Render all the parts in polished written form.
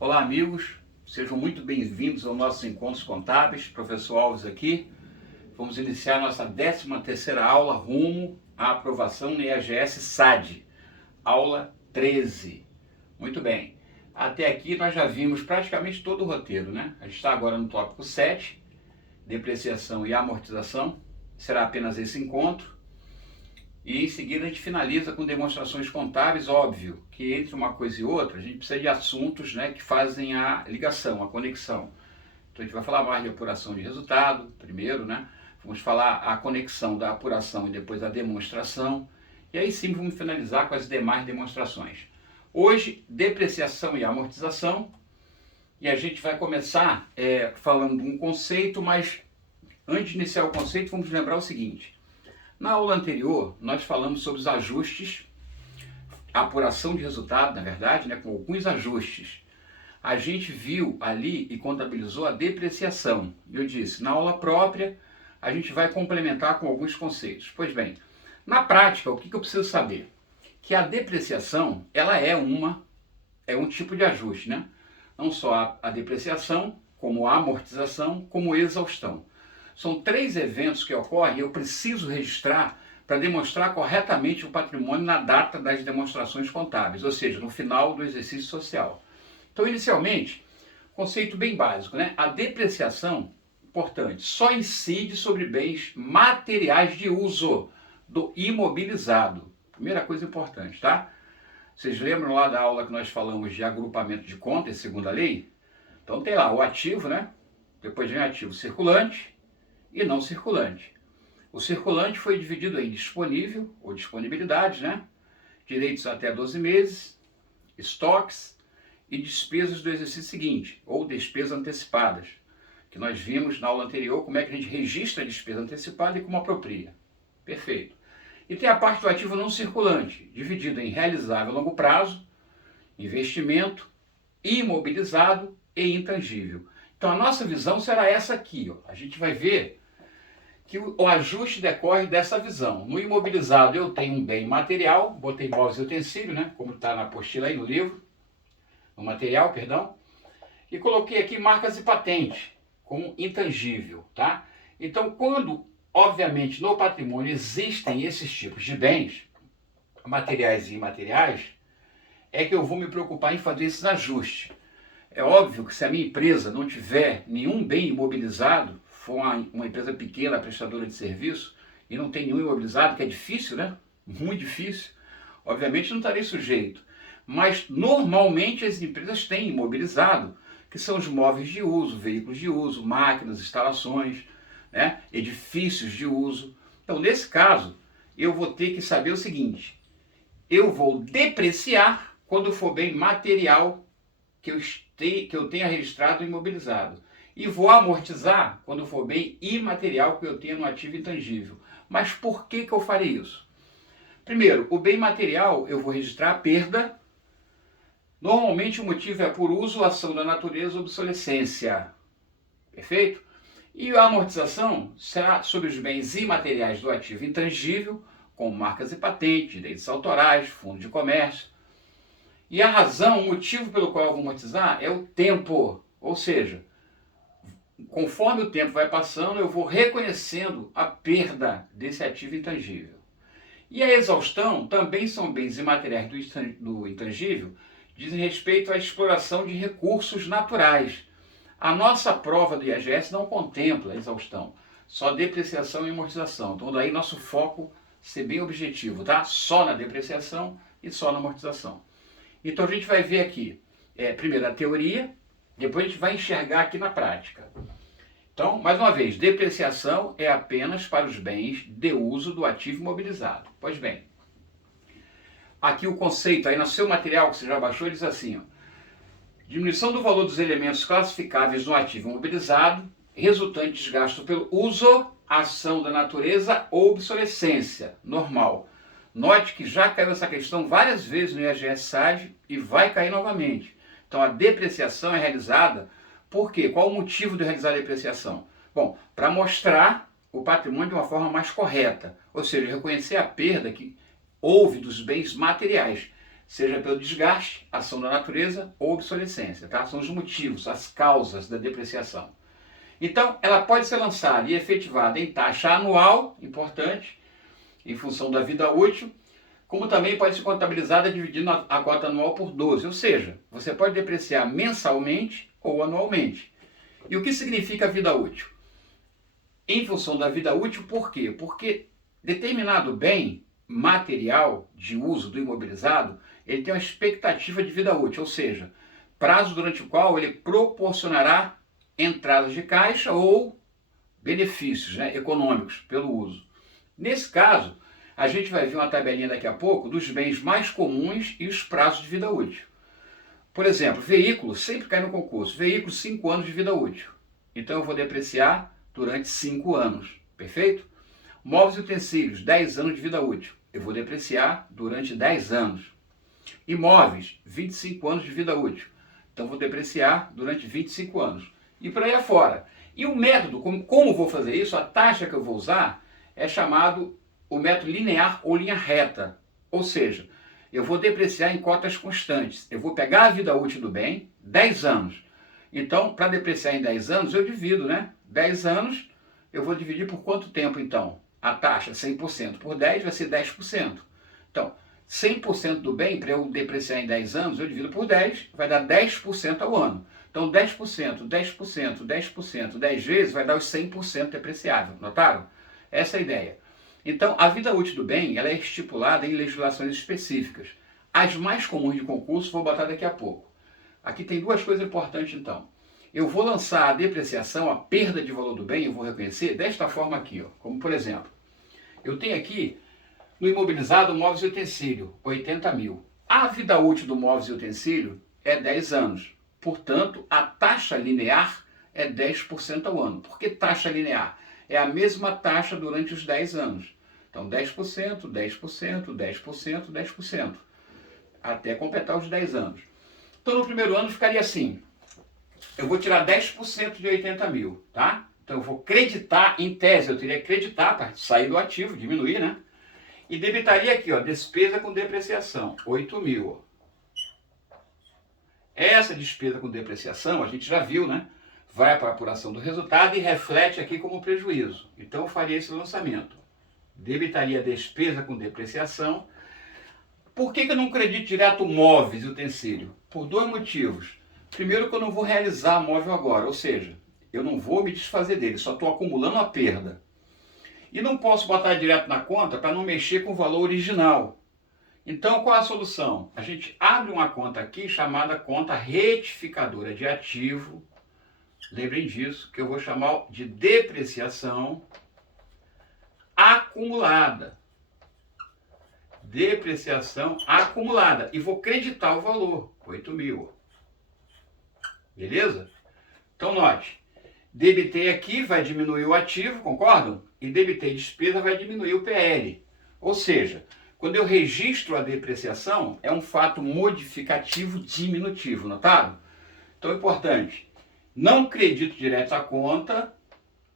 Olá, amigos, sejam muito bem-vindos aos nossos encontros contábeis. Professor Alves aqui. Vamos iniciar nossa 13ª aula rumo à aprovação no IAGS SAD, aula 13. Muito bem, até aqui nós já vimos praticamente todo o roteiro, né? A gente está agora no tópico 7, depreciação e amortização. Será apenas esse encontro. E em seguida a gente finaliza com demonstrações contábeis. Óbvio que entre uma coisa e outra a gente precisa de assuntos, né, que fazem a ligação, a conexão. Então a gente vai falar mais de apuração de resultado primeiro, né? Vamos falar a conexão da apuração e depois a demonstração. E aí sim vamos finalizar com as demais demonstrações. Hoje, depreciação e amortização. E a gente vai começar falando de um conceito, mas antes de iniciar o conceito vamos lembrar o seguinte. Na aula anterior, nós falamos sobre os ajustes, apuração de resultado, na verdade, né, com alguns ajustes. A gente viu ali e contabilizou a depreciação. Eu disse, na aula própria, a gente vai complementar com alguns conceitos. Pois bem, na prática, o que eu preciso saber? Que a depreciação, ela é um tipo de ajuste, né? Não só a depreciação, como a amortização, como a exaustão. São 3 eventos que ocorrem e eu preciso registrar para demonstrar corretamente o patrimônio na data das demonstrações contábeis, ou seja, no final do exercício social. Então, inicialmente, conceito bem básico, né? A depreciação, importante, só incide sobre bens materiais de uso do imobilizado. Primeira coisa importante, tá? Vocês lembram lá da aula que nós falamos de agrupamento de contas, segundo a lei? Então tem lá o ativo, né? Depois vem o ativo circulante e não circulante. O circulante foi dividido em disponível, ou disponibilidade, né? Direitos até 12 meses, estoques e despesas do exercício seguinte, ou despesas antecipadas, que nós vimos na aula anterior como é que a gente registra a despesa antecipada e como apropria. Perfeito. E tem a parte do ativo não circulante, dividido em realizável a longo prazo, investimento, imobilizado e intangível. Então a nossa visão será essa aqui, ó. A gente vai ver que o ajuste decorre dessa visão. No imobilizado eu tenho um bem material, botei móveis e utensílios, né, como está na apostila aí no livro, no material, perdão, e coloquei aqui marcas e patente, como intangível, tá? Então, quando, obviamente, no patrimônio existem esses tipos de bens, materiais e imateriais, é que eu vou me preocupar em fazer esses ajustes. É óbvio que se a minha empresa não tiver nenhum bem imobilizado, for uma empresa pequena, prestadora de serviço, e não tem nenhum imobilizado, que é difícil, né? Muito difícil. Obviamente não estarei sujeito. Mas normalmente as empresas têm imobilizado, que são os móveis de uso, veículos de uso, máquinas, instalações, né? Edifícios de uso. Então, nesse caso, eu vou ter que saber o seguinte. Eu vou depreciar quando for bem material que eu tenha registrado imobilizado. E vou amortizar quando for bem imaterial que eu tenha no ativo intangível. Mas por que eu farei isso? Primeiro, o bem material eu vou registrar a perda. Normalmente o motivo é por uso, ação da natureza ou obsolescência. Perfeito? E a amortização será sobre os bens imateriais do ativo intangível, como marcas e patentes, direitos autorais, fundo de comércio. E a razão, o motivo pelo qual eu vou amortizar é o tempo, ou seja, conforme o tempo vai passando, eu vou reconhecendo a perda desse ativo intangível. E a exaustão também são bens imateriais do intangível, dizem respeito à exploração de recursos naturais. A nossa prova do IAGS não contempla a exaustão, só depreciação e amortização. Então daí nosso foco ser bem objetivo, tá? Só na depreciação e só na amortização. Então a gente vai ver aqui, primeiro a teoria, depois a gente vai enxergar aqui na prática. Então, mais uma vez, depreciação é apenas para os bens de uso do ativo imobilizado. Pois bem, aqui o conceito, aí no seu material que você já baixou, diz assim, ó, diminuição do valor dos elementos classificáveis no ativo imobilizado, resultante de desgaste pelo uso, ação da natureza ou obsolescência, normal. Note que já caiu essa questão várias vezes no IAGS SAD e vai cair novamente. Então a depreciação é realizada por quê? Qual o motivo de realizar a depreciação? Bom, para mostrar o patrimônio de uma forma mais correta, ou seja, reconhecer a perda que houve dos bens materiais. seja pelo desgaste, ação da natureza ou obsolescência, tá? São os motivos, as causas da depreciação. Então, ela pode ser lançada e efetivada em taxa anual, importante, em função da vida útil, como também pode ser contabilizada dividindo a cota anual por 12, ou seja, você pode depreciar mensalmente ou anualmente. E o que significa vida útil? Em função da vida útil, por quê? Porque determinado bem material de uso do imobilizado, ele tem uma expectativa de vida útil, ou seja, prazo durante o qual ele proporcionará entradas de caixa ou benefícios, né, econômicos pelo uso. Nesse caso, a gente vai ver uma tabelinha daqui a pouco dos bens mais comuns e os prazos de vida útil. Por exemplo, veículo sempre cai no concurso. Veículo, 5 anos de vida útil. Então eu vou depreciar durante 5 anos. Perfeito? Móveis e utensílios, 10 anos de vida útil. Eu vou depreciar durante 10 anos. Imóveis, 25 anos de vida útil. Então vou depreciar durante 25 anos. E por aí afora. E o método, como vou fazer isso, a taxa que eu vou usar é chamado o método linear ou linha reta. Ou seja, eu vou depreciar em cotas constantes. Eu vou pegar a vida útil do bem, 10 anos. Então, para depreciar em 10 anos, eu divido, né? 10 anos, eu vou dividir por quanto tempo, então? A taxa, 100% por 10, vai ser 10%. Então, 100% do bem, para eu depreciar em 10 anos, eu divido por 10, vai dar 10% ao ano. Então, 10%, 10%, 10%, 10 vezes, vai dar os 100% depreciável. Notaram? Essa é a ideia. Então, a vida útil do bem, ela é estipulada em legislações específicas. As mais comuns de concurso, vou botar daqui a pouco. Aqui tem duas coisas importantes, então. Eu vou lançar a depreciação, a perda de valor do bem, eu vou reconhecer desta forma aqui, ó. Como por exemplo, eu tenho aqui no imobilizado móveis e utensílio, 80 mil. A vida útil do móveis e utensílio é 10 anos. Portanto, a taxa linear é 10% ao ano. Por que taxa linear? É a mesma taxa durante os 10 anos. Então, 10%, 10%, 10%, 10%. Até completar os 10 anos. Então, no primeiro ano ficaria assim. Eu vou tirar 10% de 80 mil, tá? Então, eu vou creditar, em tese, eu teria que creditar para sair do ativo, diminuir, né? E debitaria aqui, ó, despesa com depreciação, 8 mil. Ó. Essa despesa com depreciação, a gente já viu, né? Vai para a apuração do resultado e reflete aqui como prejuízo. Então, eu faria esse lançamento. Debitaria despesa com depreciação. Por que eu não credito direto móveis e utensílio? Por dois motivos. Primeiro, que eu não vou realizar móvel agora, ou seja, eu não vou me desfazer dele, só estou acumulando a perda. E não posso botar direto na conta para não mexer com o valor original. Então, qual é a solução? A gente abre uma conta aqui chamada conta retificadora de ativo. Lembrem disso, que eu vou chamar de depreciação acumulada. Depreciação acumulada. E vou creditar o valor, 8 mil. Beleza? Então, note. Debitei aqui, vai diminuir o ativo, concordam? E debitei despesa, vai diminuir o PL. Ou seja, quando eu registro a depreciação, é um fato modificativo diminutivo, notaram? Então, é importante. Não credito direto à conta,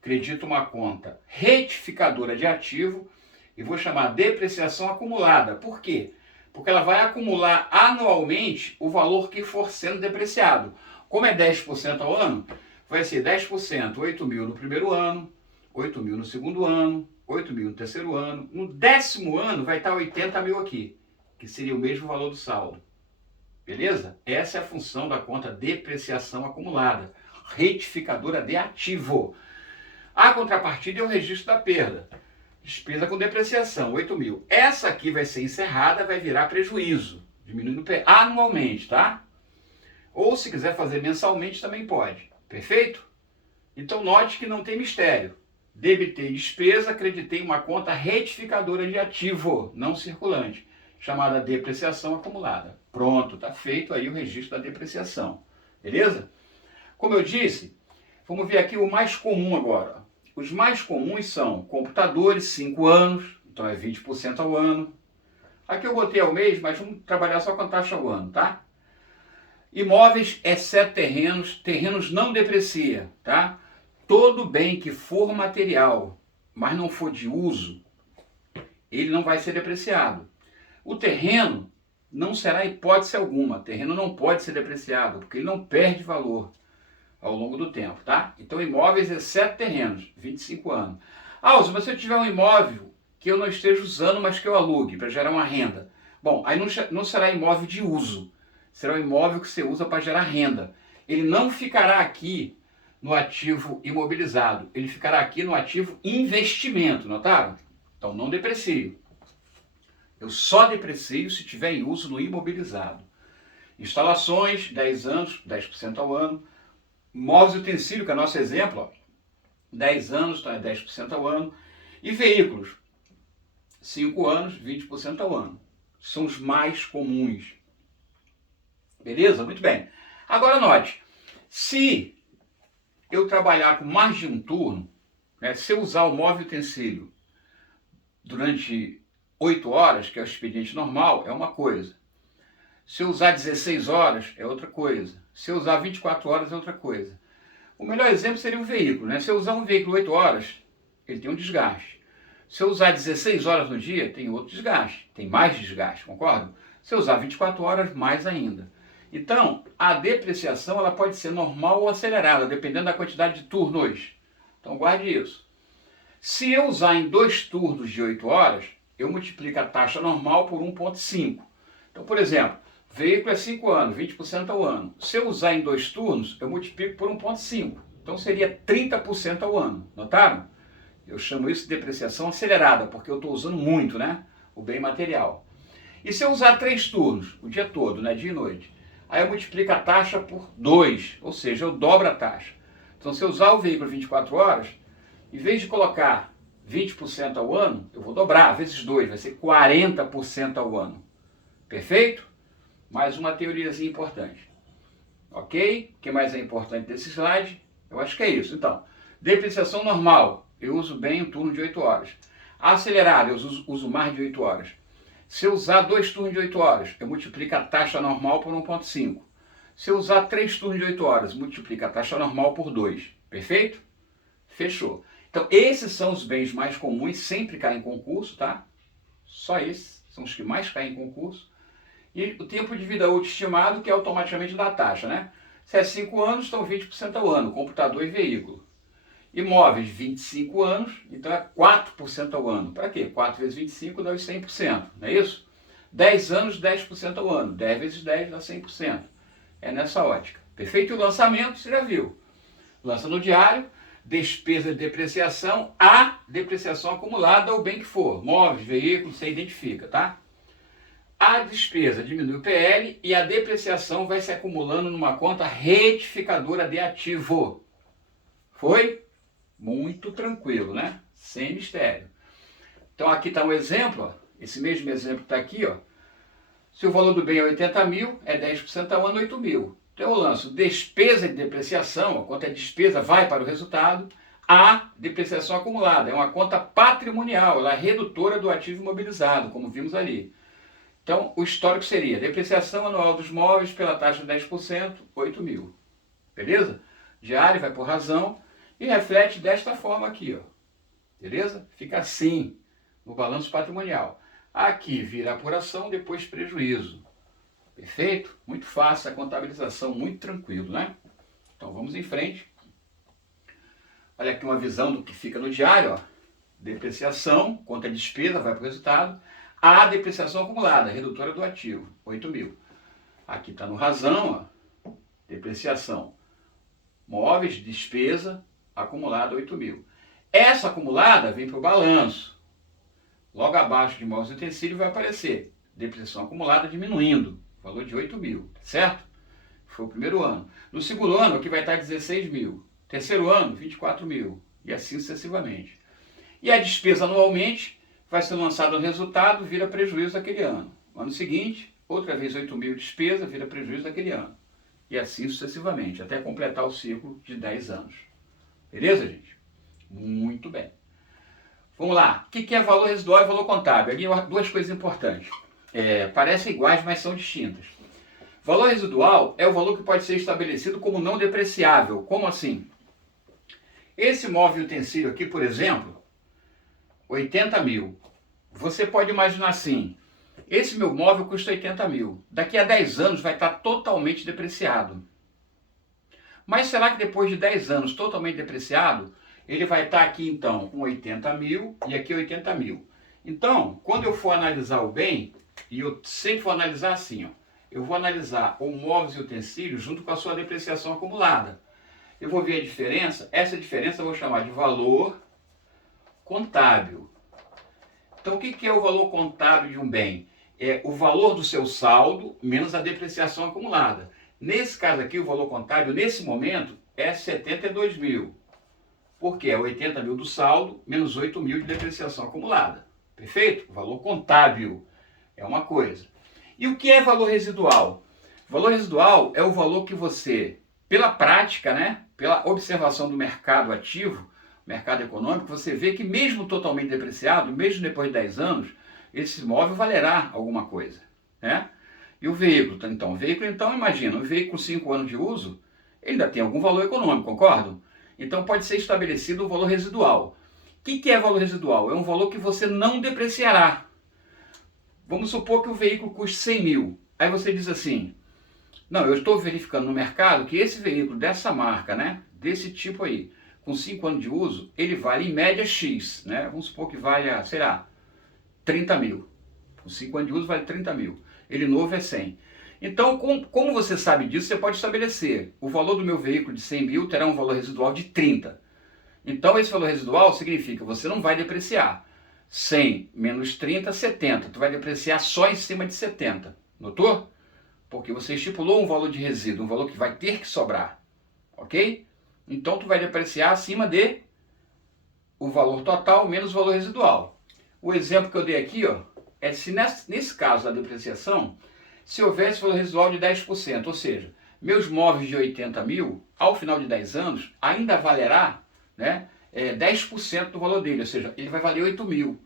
credito uma conta retificadora de ativo e vou chamar depreciação acumulada. Por quê? Porque ela vai acumular anualmente o valor que for sendo depreciado. Como é 10% ao ano, vai ser 10%, 8 mil no primeiro ano, 8 mil no segundo ano, 8 mil no terceiro ano. No 10º ano vai estar 80 mil aqui, que seria o mesmo valor do saldo. Beleza? Essa é a função da conta depreciação acumulada, retificadora de ativo. A contrapartida é o registro da perda. Despesa com depreciação, 8 mil. Essa aqui vai ser encerrada, vai virar prejuízo, diminuindo anualmente, tá? Ou se quiser fazer mensalmente também pode. Perfeito? Então note que não tem mistério. Debitei despesa, acreditei uma conta retificadora de ativo, não circulante, chamada depreciação acumulada. Pronto, está feito aí o registro da depreciação. Beleza? Como eu disse, vamos ver aqui o mais comum agora. Os mais comuns são computadores, 5 anos, então é 20% ao ano. Aqui eu botei ao mês, mas vamos trabalhar só com a taxa ao ano, tá? Imóveis, exceto terrenos, terrenos não deprecia, tá? Todo bem que for material, mas não for de uso, ele não vai ser depreciado. O terreno não será hipótese alguma. Terreno não pode ser depreciado, porque ele não perde valor ao longo do tempo, tá? Então, imóveis, exceto terrenos, 25 anos. Ah, se você tiver um imóvel que eu não esteja usando, mas que eu alugue para gerar uma renda. Bom, aí não será imóvel de uso, será um imóvel que você usa para gerar renda. Ele não ficará aqui no ativo imobilizado, ele ficará aqui no ativo investimento, notaram? Então não deprecio. Eu só deprecio se tiver em uso no imobilizado. Instalações, 10 anos, 10% ao ano. Móveis e utensílio, que é nosso exemplo, ó, 10 anos, tá, 10% ao ano. E veículos, 5 anos, 20% ao ano. São os mais comuns. Beleza? Muito bem. Agora note, se eu trabalhar com mais de um turno, né, se eu usar o móvel e utensílio durante 8 horas, que é o expediente normal, é uma coisa. Se eu usar 16 horas, é outra coisa. Se eu usar 24 horas, é outra coisa. O melhor exemplo seria o veículo, né? Se eu usar um veículo 8 horas, ele tem um desgaste. Se eu usar 16 horas no dia, tem outro desgaste. Tem mais desgaste, concorda? Se eu usar 24 horas, mais ainda. Então, a depreciação ela pode ser normal ou acelerada, dependendo da quantidade de turnos. Então, guarde isso. Se eu usar em 2 turnos de 8 horas, eu multiplico a taxa normal por 1,5. Então, por exemplo, veículo é 5 anos, 20% ao ano. Se eu usar em 2 turnos, eu multiplico por 1,5. Então, seria 30% ao ano. Notaram? Eu chamo isso de depreciação acelerada, porque eu estou usando muito, né? O bem material. E se eu usar 3 turnos, o dia todo, né? Dia e noite, aí eu multiplico a taxa por 2, ou seja, eu dobro a taxa. Então, se eu usar o veículo 24 horas, em vez de colocar 20% ao ano, eu vou dobrar, vezes 2, vai ser 40% ao ano. Perfeito? Mais uma teoriazinha importante. Ok? O que mais é importante desse slide? Eu acho que é isso. Então, depreciação normal, eu uso bem um turno de 8 horas. Acelerado, eu uso mais de 8 horas. Se eu usar 2 turnos de 8 horas, eu multiplico a taxa normal por 1,5. Se eu usar 3 turnos de 8 horas, multiplico a taxa normal por 2. Perfeito? Fechou. Então, esses são os bens mais comuns, sempre caem em concurso, tá? Só esses são os que mais caem em concurso. E o tempo de vida útil estimado, que é automaticamente da taxa, né? Se é 5 anos, estão 20% ao ano, computador e veículo. Imóveis, 25 anos, então é 4% ao ano. Para quê? 4 vezes 25 dá os 100%, não é isso? 10 anos, 10% ao ano. 10 vezes 10 dá 100%. É nessa ótica. Perfeito? E o lançamento, você já viu. Lança no diário, despesa de depreciação, a depreciação acumulada ou bem que for. Móveis, veículos, você identifica, tá? A despesa diminui o PL e a depreciação vai se acumulando numa conta retificadora de ativo. Foi? Muito tranquilo, né? Sem mistério. Então aqui está um exemplo, ó. Esse mesmo exemplo está aqui, ó. Se o valor do bem é 80 mil, é 10% ao ano, 8 mil. Então eu lanço despesa de depreciação, a conta de despesa vai para o resultado, a depreciação acumulada, é uma conta patrimonial, ela é redutora do ativo imobilizado, como vimos ali. Então o histórico seria depreciação anual dos móveis pela taxa de 10%, 8 mil. Beleza? Diário vai por razão e reflete desta forma aqui, ó. Beleza? Fica assim no balanço patrimonial. Aqui vira apuração, depois prejuízo. Perfeito? Muito fácil a contabilização, muito tranquilo, né? Então vamos em frente. Olha aqui uma visão do que fica no diário, ó. Depreciação, conta de despesa, vai para o resultado. A depreciação acumulada, redutora do ativo, 8 mil. Aqui está no razão, ó. Depreciação. Móveis, despesa, acumulada, 8 mil. Essa acumulada vem para o balanço. Logo abaixo de móveis e utensílios vai aparecer depreciação acumulada diminuindo, valor de 8 mil, certo? Foi o primeiro ano. No segundo ano, aqui vai estar 16 mil. Terceiro ano, 24 mil. E assim sucessivamente. E a despesa anualmente vai ser lançada no resultado, vira prejuízo daquele ano. No ano seguinte, outra vez 8 mil despesa, vira prejuízo daquele ano. E assim sucessivamente, até completar o ciclo de 10 anos. Beleza, gente? Muito bem. Vamos lá. O que é valor residual e valor contábil? Aqui duas coisas importantes. Parecem iguais, mas são distintas. Valor residual é o valor que pode ser estabelecido como não depreciável. Como assim? Esse móvel e utensílio aqui, por exemplo, 80 mil. Você pode imaginar assim, esse meu móvel custa 80 mil. Daqui a 10 anos vai estar totalmente depreciado. Mas será que depois de 10 anos totalmente depreciado, ele vai estar aqui então com 80 mil e aqui 80 mil? Então, quando eu for analisar o bem, e eu sempre vou analisar assim, ó, eu vou analisar o móveis e utensílios junto com a sua depreciação acumulada. Eu vou ver a diferença, essa diferença eu vou chamar de valor contábil. Então, o que é o valor contábil de um bem? É o valor do seu saldo menos a depreciação acumulada. Nesse caso aqui, o valor contábil, nesse momento, é 72 mil. Porque é 80 mil do saldo menos 8 mil de depreciação acumulada. Perfeito? O valor contábil é uma coisa. E o que é valor residual? Valor residual é o valor que você, pela prática, né, pela observação do mercado ativo, mercado econômico, você vê que mesmo totalmente depreciado, mesmo depois de 10 anos, esse imóvel valerá alguma coisa, né? E o veículo, então, imagina, um veículo com 5 anos de uso, ele ainda tem algum valor econômico, concordam? Então pode ser estabelecido o valor residual. O que é valor residual? É um valor que você não depreciará. Vamos supor que o veículo custe 100 mil. Aí você diz assim, não, eu estou verificando no mercado que esse veículo dessa marca, né, desse tipo aí, com 5 anos de uso, ele vale em média X, né? Vamos supor que valha, sei lá, 30 mil. Com 5 anos de uso vale 30 mil. Ele novo é 100. Então, como você sabe disso, você pode estabelecer. O valor do meu veículo de 100 mil terá um valor residual de 30. Então, esse valor residual significa que você não vai depreciar. 100 menos 30, 70. Tu vai depreciar só em cima de 70. Notou? Porque você estipulou um valor de resíduo, um valor que vai ter que sobrar. Ok? Então, tu vai depreciar acima de o valor total menos o valor residual. O exemplo que eu dei aqui, ó, é se nesse caso da depreciação, se houvesse valor residual de 10%, ou seja, meus móveis de 80 mil, ao final de 10 anos, ainda valerá, né, 10% do valor dele, ou seja, ele vai valer 8 mil.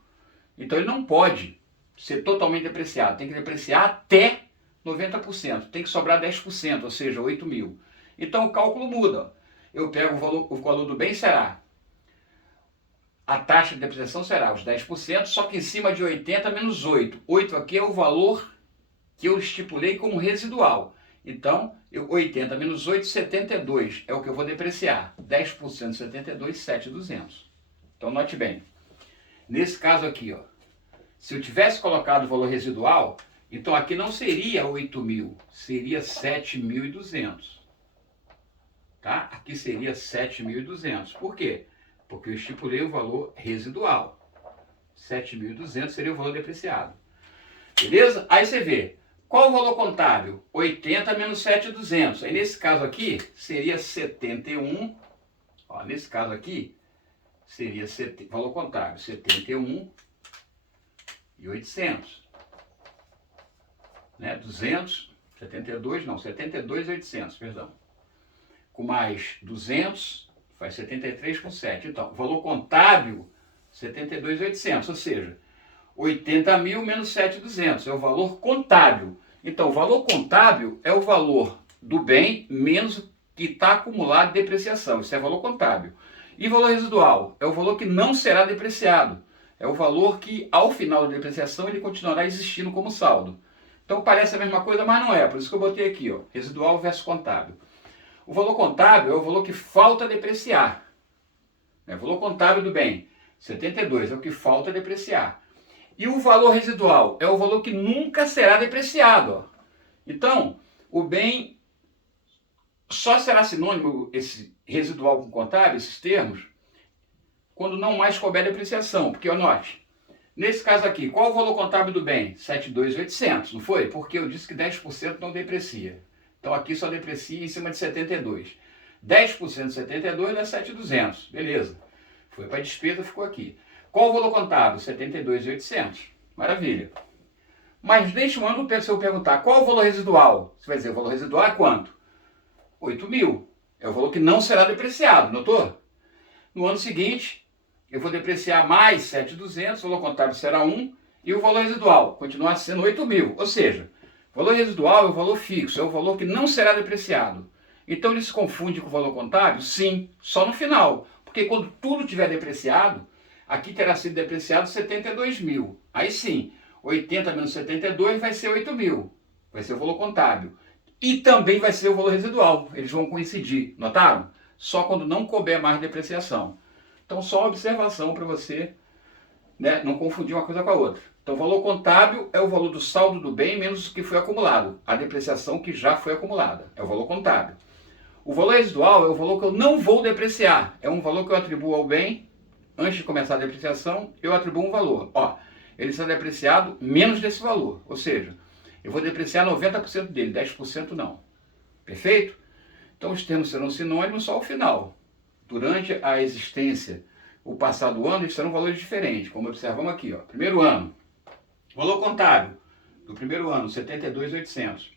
Então ele não pode ser totalmente depreciado, tem que depreciar até 90%, tem que sobrar 10%, ou seja, 8 mil. Então o cálculo muda. Eu pego o valor do bem será, a taxa de depreciação será os 10%, só que em cima de 80 menos 8. 8 aqui é o valor que eu estipulei como residual. Então, 80 menos 8, 72 é o que eu vou depreciar. 10% de 72, 7.200. Então, note bem. Nesse caso aqui, ó, se eu tivesse colocado o valor residual, então aqui não seria 8 mil, seria 7.200. Tá? Aqui seria 7.200. Por quê? Porque eu estipulei o valor residual. 7.200 seria o valor depreciado. Beleza? Aí você vê. Qual o valor contábil? 80 menos 7.200. Aí nesse caso aqui, seria 71. Ó, nesse caso aqui, seria valor contábil 71.800. Né? 200, 72, não, 72.800, perdão. Com mais 200, faz 73,7. Então, valor contábil, 72.800, ou seja, 80 mil menos 7.200, é o valor contábil. Então, o valor contábil é o valor do bem menos o que está acumulado de depreciação, isso é valor contábil. E valor residual é o valor que não será depreciado, é o valor que ao final da depreciação ele continuará existindo como saldo. Então parece a mesma coisa, mas não é, por isso que eu botei aqui, ó, residual versus contábil. O valor contábil é o valor que falta depreciar. O valor contábil do bem, 72, é o que falta depreciar. E o valor residual é o valor que nunca será depreciado. Ó. Então, o bem só será sinônimo, esse residual com contábil, esses termos, quando não mais couber depreciação. Porque, note, nesse caso aqui, qual o valor contábil do bem? 72.800, não foi? Porque eu disse que 10% não deprecia. Então aqui só deprecia em cima de 72. 10% de 72 dá 7.200. Beleza. Foi para a despesa, ficou aqui. Qual o valor contábil? 72.800. Maravilha. Mas neste momento, se eu perguntar qual o valor residual, você vai dizer, o valor residual é quanto? 8 mil. É o valor que não será depreciado, notou? No ano seguinte, eu vou depreciar mais 7.200, o valor contábil será 1, e o valor residual continuar sendo 8 mil. Ou seja, o valor residual é o valor fixo, é o valor que não será depreciado. Então ele se confunde com o valor contábil? Sim, só no final. Porque quando tudo tiver depreciado, aqui terá sido depreciado 72 mil. Aí sim, 80 menos 72 vai ser 8 mil. Vai ser o valor contábil. E também vai ser o valor residual. Eles vão coincidir. Notaram? Só quando não couber mais depreciação. Então, só uma observação para você, né, não confundir uma coisa com a outra. Então, o valor contábil é o valor do saldo do bem menos o que foi acumulado. A depreciação que já foi acumulada. É o valor contábil. O valor residual é o valor que eu não vou depreciar. É um valor que eu atribuo ao bem. Antes de começar a depreciação, eu atribuo um valor. Ó, ele está depreciado menos desse valor. Ou seja, eu vou depreciar 90% dele, 10% não. Perfeito? Então, os termos serão sinônimos só ao final. Durante a existência, o passar do ano, eles serão valores diferentes, como observamos aqui. Ó. Primeiro ano, valor contábil do primeiro ano, 72.800.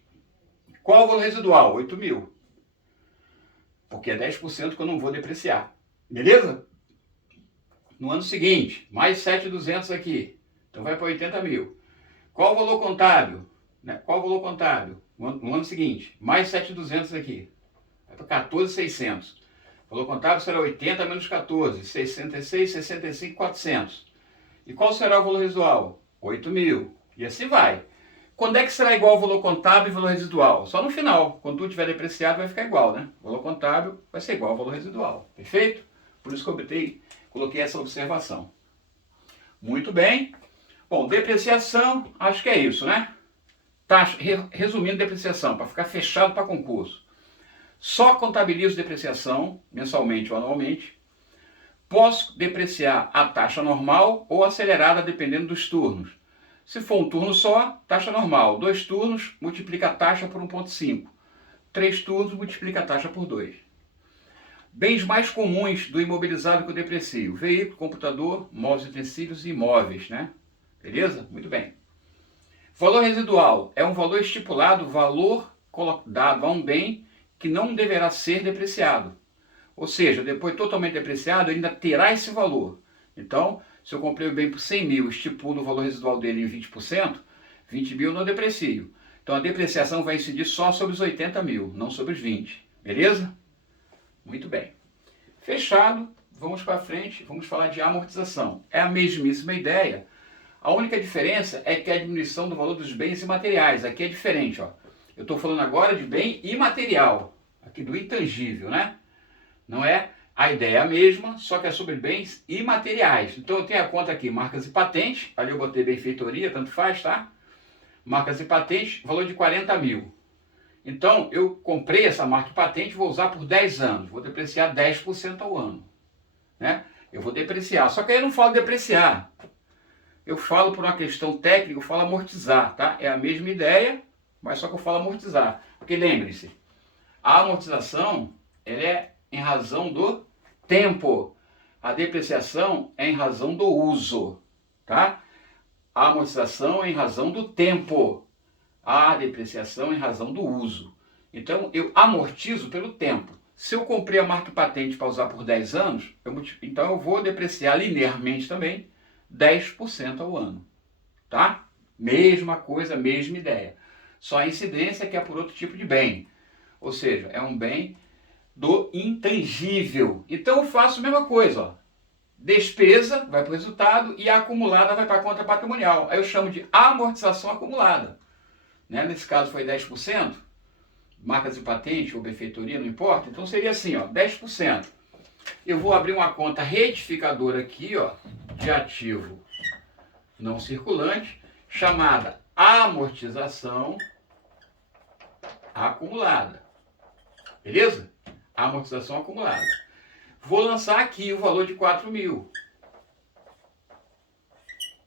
Qual o valor residual? 8 mil. Porque é 10% que eu não vou depreciar. Beleza? No ano seguinte, mais 7.200 aqui. Então vai para 80 mil. Qual o valor contábil? Qual o valor contábil? No ano seguinte, mais 7.200 aqui. Vai para 14.600. O valor contábil será 80 menos 14, 66, 65, 400. E qual será o valor residual? 8 mil. E assim vai. Quando é que será igual o valor contábil e o valor residual? Só no final. Quando tudo tiver depreciado vai ficar igual, né? O valor contábil vai ser igual ao valor residual. Perfeito? Por isso que eu coloquei essa observação. Muito bem. Bom, depreciação, acho que é isso, né? Taxa, resumindo depreciação, para ficar fechado para concurso. Só contabilizo depreciação, mensalmente ou anualmente. Posso depreciar a taxa normal ou acelerada, dependendo dos turnos. Se for um turno só, taxa normal. 2 turnos, multiplica a taxa por 1,5. 3 turnos, multiplica a taxa por 2. Bens mais comuns do imobilizado que eu deprecio. Veículo, computador, móveis, utensílios e imóveis, né? Beleza? Muito bem. Valor residual é um valor estipulado, valor dado a um bem que não deverá ser depreciado. Ou seja, depois totalmente depreciado, ele ainda terá esse valor. Então, se eu comprei o bem por 100 mil, estipulo o valor residual dele em 20%, 20 mil eu não deprecio. Então, a depreciação vai incidir só sobre os 80 mil, não sobre os 20. Beleza? Muito bem. Fechado, vamos para frente, vamos falar de amortização. É a mesmíssima ideia. A única diferença é que a diminuição do valor dos bens imateriais. Aqui é diferente, ó. Eu estou falando agora de bem imaterial, aqui do intangível, né? Não é? A ideia é a mesma, só que é sobre bens imateriais. Então eu tenho a conta aqui, marcas e patentes, ali eu botei benfeitoria, tanto faz, tá? Marcas e patentes, valor de 40 mil. Então eu comprei essa marca e patente, vou usar por 10 anos, vou depreciar 10% ao ano, né? Eu vou depreciar, só que aí eu não falo depreciar. Eu falo por uma questão técnica, eu falo amortizar, tá? É a mesma ideia, mas só que eu falo amortizar. Porque lembre-se, a amortização ela é em razão do tempo. A depreciação é em razão do uso, tá? A amortização é em razão do tempo. A depreciação é em razão do uso. Então, eu amortizo pelo tempo. Se eu comprei a marca e patente para usar por 10 anos, então eu vou depreciar linearmente também 10% ao ano, tá? Mesma coisa, mesma ideia. Só a incidência que é por outro tipo de bem. Ou seja, é um bem do intangível. Então eu faço a mesma coisa, ó. Despesa vai para o resultado e a acumulada vai para a conta patrimonial. Aí eu chamo de amortização acumulada. Né? Nesse caso foi 10%, marcas e patente ou benfeitoria, não importa. Então seria assim, ó, 10%. Eu vou abrir uma conta retificadora aqui, ó, de ativo não circulante, chamada amortização acumulada. Beleza? Amortização acumulada. Vou lançar aqui o valor de 4 mil.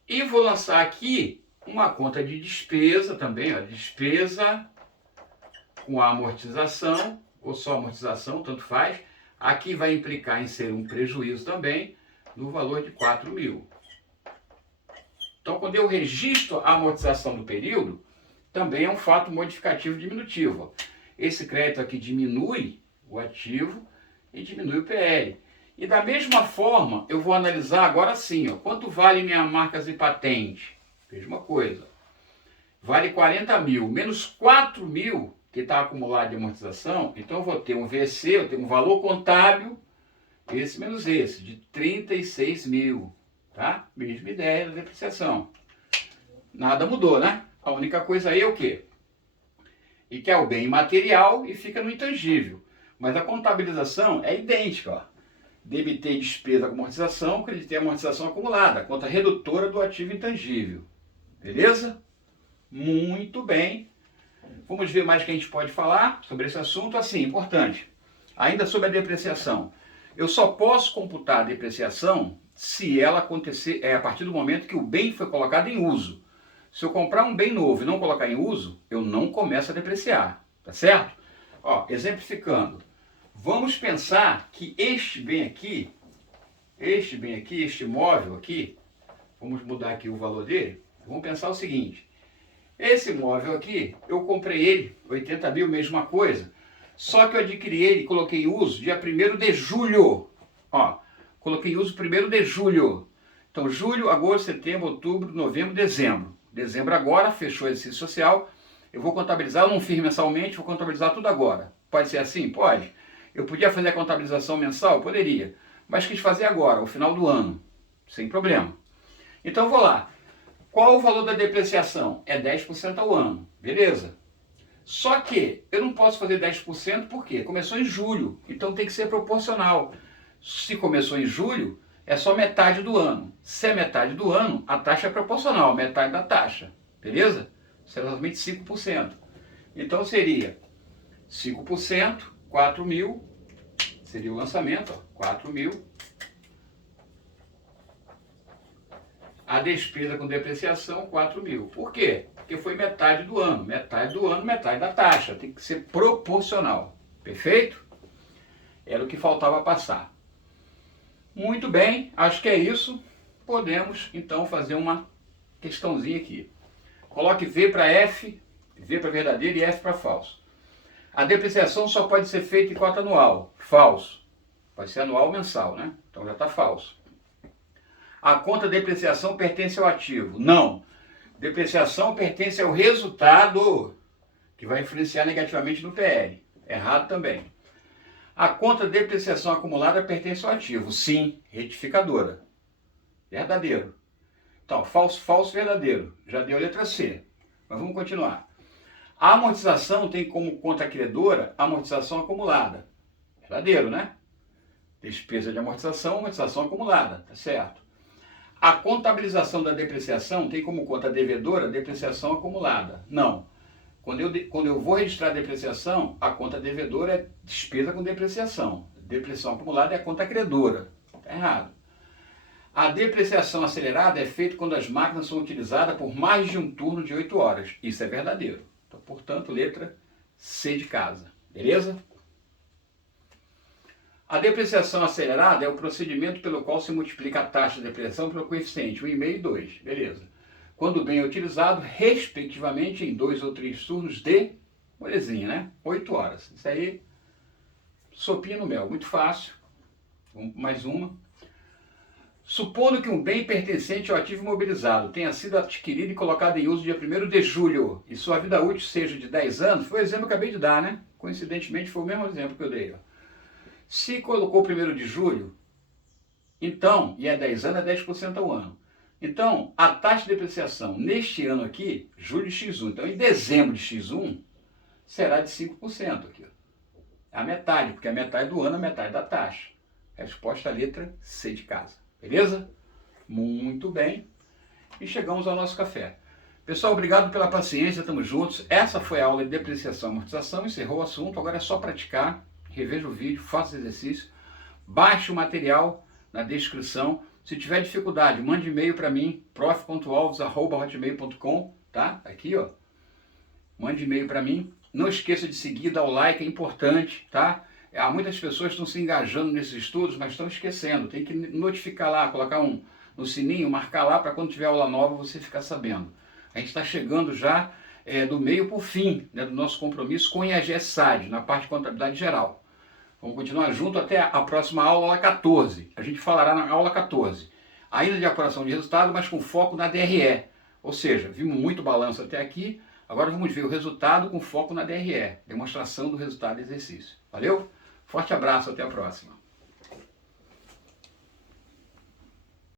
E vou lançar aqui uma conta de despesa também, ó, despesa com a amortização, ou só amortização, tanto faz. Aqui vai implicar em ser um prejuízo também, no valor de 4 mil. Então, quando eu registro a amortização do período, também é um fato modificativo diminutivo. Esse crédito aqui diminui o ativo e diminui o PL. E da mesma forma, eu vou analisar agora sim, ó, quanto vale minha marcas e patente? Mesma coisa. Vale 40 mil, menos 4 mil que está acumulado de amortização, então eu vou ter um VC, eu tenho um valor contábil, esse menos esse, de 36 mil. Tá? Mesma ideia da depreciação. Nada mudou, né? A única coisa aí é o quê? E que é o bem material e fica no intangível. Mas a contabilização é idêntica, ó. Debitei despesa com amortização, creditei amortização acumulada, a conta redutora do ativo intangível. Beleza? Muito bem. Vamos ver mais o que a gente pode falar sobre esse assunto. Assim, importante. Ainda sobre a depreciação. Eu só posso computar a depreciação se ela acontecer a partir do momento que o bem foi colocado em uso. Se eu comprar um bem novo e não colocar em uso, eu não começo a depreciar. Tá certo? Ó, exemplificando. Vamos pensar que este bem aqui, este imóvel aqui, vamos mudar aqui o valor dele. Vamos pensar o seguinte. Esse imóvel aqui, eu comprei ele, 80 mil, mesma coisa. Só que eu adquiri ele e coloquei em uso dia 1º de julho. Ó, coloquei em uso 1º de julho. Então, julho, agosto, setembro, outubro, novembro, dezembro. Dezembro agora, fechou o exercício social. Eu vou contabilizar, eu não fiz mensalmente, vou contabilizar tudo agora. Pode ser assim? Pode. Eu podia fazer a contabilização mensal? Poderia. Mas quis fazer agora, ao final do ano. Sem problema. Então, vou lá. Qual o valor da depreciação? É 10% ao ano. Beleza? Só que eu não posso fazer 10% porque começou em julho. Então tem que ser proporcional. Se começou em julho, é só metade do ano. Se é metade do ano, a taxa é proporcional, metade da taxa. Beleza? Exatamente 5%. Então seria 5%, 4 mil, seria o lançamento, ó, 4 mil. A despesa com depreciação, 4 mil. Por quê? Porque foi metade do ano. Metade do ano, metade da taxa. Tem que ser proporcional. Perfeito? Era o que faltava passar. Muito bem, acho que é isso. Podemos, então, fazer uma questãozinha aqui. Coloque V para F, V para verdadeiro e F para falso. A depreciação só pode ser feita em cota anual. Falso. Pode ser anual ou mensal, né? Então já está falso. A conta de depreciação pertence ao ativo. Não. Depreciação pertence ao resultado, que vai influenciar negativamente no PL. Errado também. A conta de depreciação acumulada pertence ao ativo. Sim. Retificadora. Verdadeiro. Então, falso, falso, verdadeiro. Já deu a letra C. Mas vamos continuar. A amortização tem como conta credora a amortização acumulada. Verdadeiro, né? Despesa de amortização, amortização acumulada. Tá certo. A contabilização da depreciação tem como conta devedora depreciação acumulada. Não. Quando eu vou registrar a depreciação, a conta devedora é despesa com depreciação. Depreciação acumulada é a conta credora. Está errado. A depreciação acelerada é feita quando as máquinas são utilizadas por mais de um turno de 8 horas. Isso é verdadeiro. Então, portanto, letra C de casa. Beleza? A depreciação acelerada é o procedimento pelo qual se multiplica a taxa de depreciação pelo coeficiente 1,5 e 2. Beleza. Quando o bem é utilizado, respectivamente, em 2 ou 3 turnos de, molezinha, né? 8 horas. Isso aí, sopinha no mel. Muito fácil. Mais uma. Supondo que um bem pertencente ao ativo imobilizado tenha sido adquirido e colocado em uso dia 1º de julho e sua vida útil seja de 10 anos, foi o exemplo que eu acabei de dar, né? Coincidentemente, foi o mesmo exemplo que eu dei, ó. Se colocou 1º de julho, então, e é 10 anos, é 10% ao ano. Então, a taxa de depreciação neste ano aqui, julho de X1, então em dezembro de X1, será de 5% aqui. Ó. A metade, porque a metade do ano é a metade da taxa. Resposta à letra C de casa. Beleza? Muito bem. E chegamos ao nosso café. Pessoal, obrigado pela paciência, estamos juntos. Essa foi a aula de depreciação e amortização, encerrou o assunto, agora é só praticar. Reveja o vídeo, faça o exercício, baixe o material na descrição. Se tiver dificuldade, mande e-mail para mim, prof.alves@hotmail.com, tá? Aqui, ó. Mande e-mail para mim. Não esqueça de seguir, dar o like, é importante, tá? Há muitas pessoas que estão se engajando nesses estudos, mas estão esquecendo. Tem que notificar lá, colocar no sininho, marcar lá para quando tiver aula nova você ficar sabendo. A gente está chegando já do meio para o fim, né, do nosso compromisso com o IAGS-SAD, na parte de contabilidade geral. Vamos continuar junto até a próxima aula, aula 14. A gente falará na aula 14. Ainda de apuração de resultado, mas com foco na DRE. Ou seja, vimos muito balanço até aqui, agora vamos ver o resultado com foco na DRE. Demonstração do resultado do exercício. Valeu? Forte abraço, até a próxima.